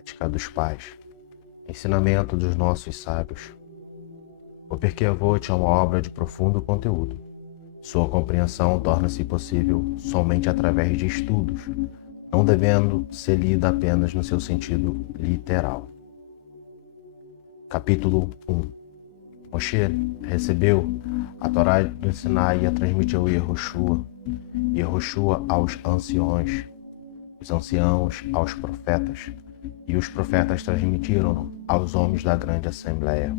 ética dos pais, ensinamento dos nossos sábios. O Pirkei Avot é uma obra de profundo conteúdo. Sua compreensão torna-se possível somente através de estudos, não devendo ser lida apenas no seu sentido literal. Capítulo 1. Moshe recebeu a Torá do Sinai e a transmitiu a Yehoshua aos anciões, os anciãos aos profetas, e os profetas transmitiram aos homens da grande assembleia.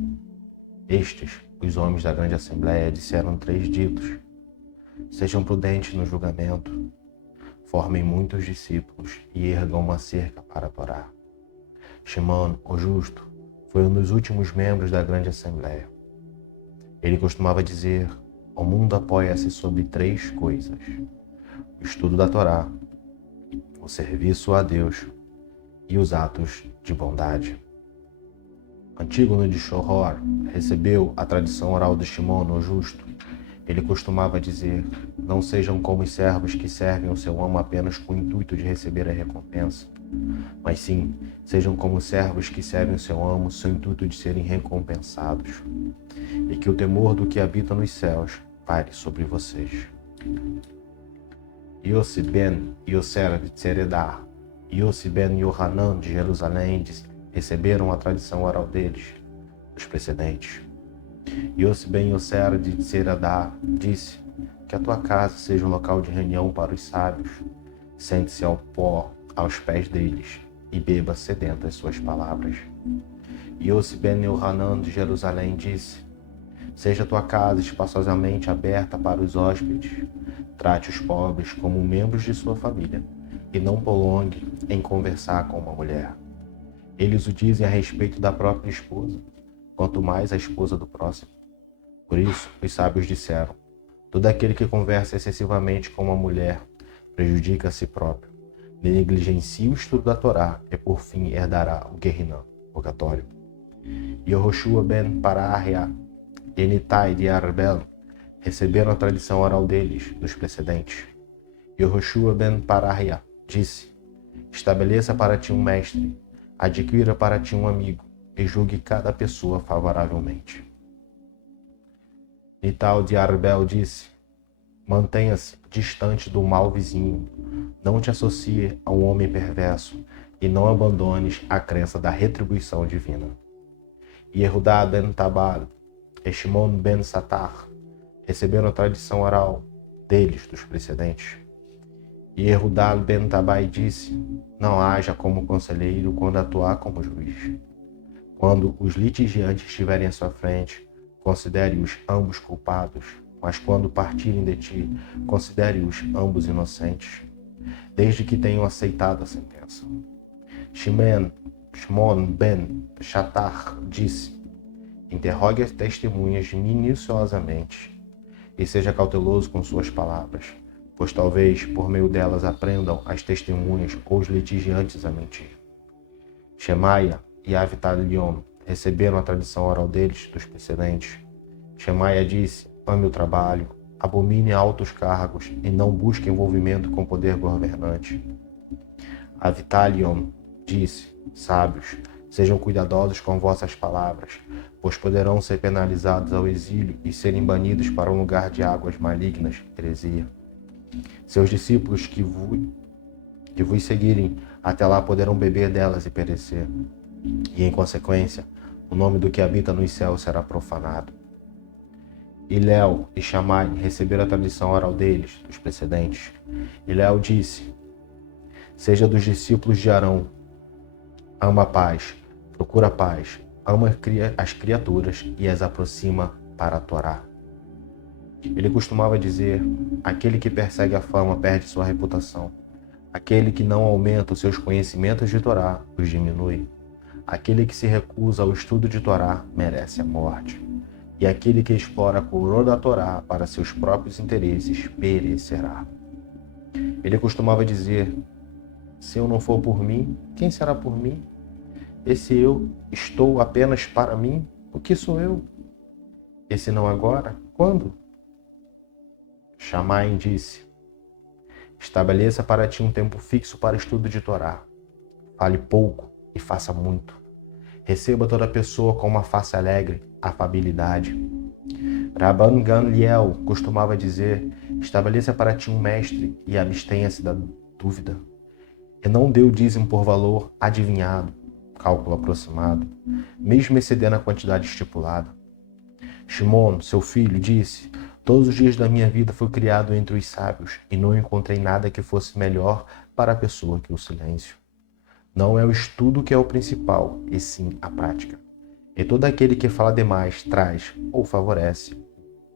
Estes, os homens da grande assembleia, disseram 3 ditos: sejam prudentes no julgamento, formem muitos discípulos e ergam uma cerca para a Torá. Shimon, o justo, foi um dos últimos membros da grande assembleia. Ele costumava dizer: o mundo apoia-se sobre 3 coisas: o estudo da Torá, o serviço a Deus e os atos de bondade. Antígono de Shoror recebeu a tradição oral de Shimon, o justo. Ele costumava dizer: não sejam como os servos que servem o seu amo apenas com o intuito de receber a recompensa, mas sim, sejam como servos que servem o seu amo sem o intuito de serem recompensados. E que o temor do que habita nos céus pare sobre vocês. Yossi ben Yosser de Tzeredá e Yossi ben Yohanan de Jerusalém receberam a tradição oral deles, dos precedentes. Yossi ben Yosser de Tzeredá disse: que a tua casa seja um local de reunião para os sábios. Sente-se ao pó aos pés deles e beba sedento as suas palavras. Yossi ben Yohanan de Jerusalém disse: seja tua casa espaçosamente aberta para os hóspedes. Trate os pobres como membros de sua família e não prolongue em conversar com uma mulher. Eles o dizem a respeito da própria esposa, quanto mais a esposa do próximo. Por isso, os sábios disseram: todo aquele que conversa excessivamente com uma mulher prejudica a si próprio, negligencia o estudo da Torá e por fim herdará o Gehinnom, purgatório. Yehoshua ben Parahia e Nitai de Arbel receberam a tradição oral deles, dos precedentes. Yehoshua ben Parahia disse: estabeleça para ti um mestre, adquira para ti um amigo e julgue cada pessoa favoravelmente. Nitai de Arbel disse: mantenha-se distante do mal vizinho, não te associe a um homem perverso e não abandones a crença da retribuição divina. Yehudá ben Tabal e Shimon ben Satar receberam a tradição oral deles, dos precedentes. Yehudá ben Tabai disse: não haja como conselheiro quando atuar como juiz. Quando os litigiantes estiverem à sua frente, considere-os ambos culpados, mas quando partirem de ti, considere-os ambos inocentes, desde que tenham aceitado a sentença. Shimon ben Shatar disse: interrogue as testemunhas minuciosamente e seja cauteloso com suas palavras, pois talvez por meio delas aprendam as testemunhas ou os litigiantes a mentir. Shemaia e Avitalion receberam a tradição oral deles, dos precedentes. Shemaia disse: ame o trabalho, abomine altos cargos e não busque envolvimento com poder governante. Avitalion disse: sábios, sejam cuidadosos com vossas palavras, pois poderão ser penalizados ao exílio e serem banidos para um lugar de águas malignas, heresia. Seus discípulos que vos seguirem até lá poderão beber delas e perecer. E, em consequência, o nome do que habita nos céus será profanado. Hillel e Shammai receberam a tradição oral deles, dos precedentes. Hillel disse: seja dos discípulos de Arão, ama a paz, procura a paz, ama as criaturas e as aproxima para a Torá. Ele costumava dizer: aquele que persegue a fama perde sua reputação. Aquele que não aumenta os seus conhecimentos de Torá os diminui. Aquele que se recusa ao estudo de Torá merece a morte. E aquele que explora a coroa da Torá para seus próprios interesses perecerá. Ele costumava dizer: se eu não for por mim, quem será por mim? E se eu estou apenas para mim, o que sou eu? E se não agora, quando? Shammai disse: estabeleça para ti um tempo fixo para estudo de Torá. Fale pouco, e faça muito. Receba toda pessoa com uma face alegre, afabilidade. Rabban Gamliel costumava dizer: estabeleça para ti um mestre e abstenha-se da dúvida. E não dê o dízimo por valor adivinhado, cálculo aproximado, mesmo excedendo a quantidade estipulada. Shimon, seu filho, disse: todos os dias da minha vida fui criado entre os sábios e não encontrei nada que fosse melhor para a pessoa que o silêncio. Não é o estudo que é o principal, e sim a prática. E todo aquele que fala demais traz ou favorece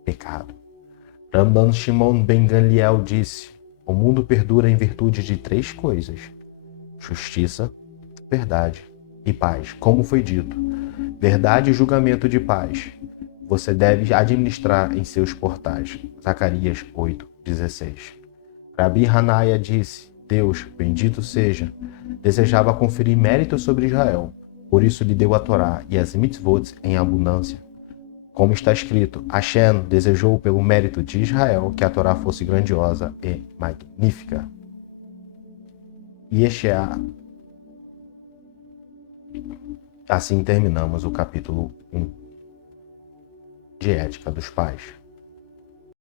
pecado. Rabban Shimon ben Gamliel disse: o mundo perdura em virtude de 3 coisas: justiça, verdade e paz. Como foi dito, verdade e julgamento de paz você deve administrar em seus portais. Zacarias 8:16. Rabi Hanaya disse: Deus, bendito seja, desejava conferir mérito sobre Israel, por isso lhe deu a Torá e as mitzvot em abundância. Como está escrito, Hashem desejou pelo mérito de Israel que a Torá fosse grandiosa e magnífica. Yeshua. Assim terminamos o capítulo 1 de Ética dos Pais.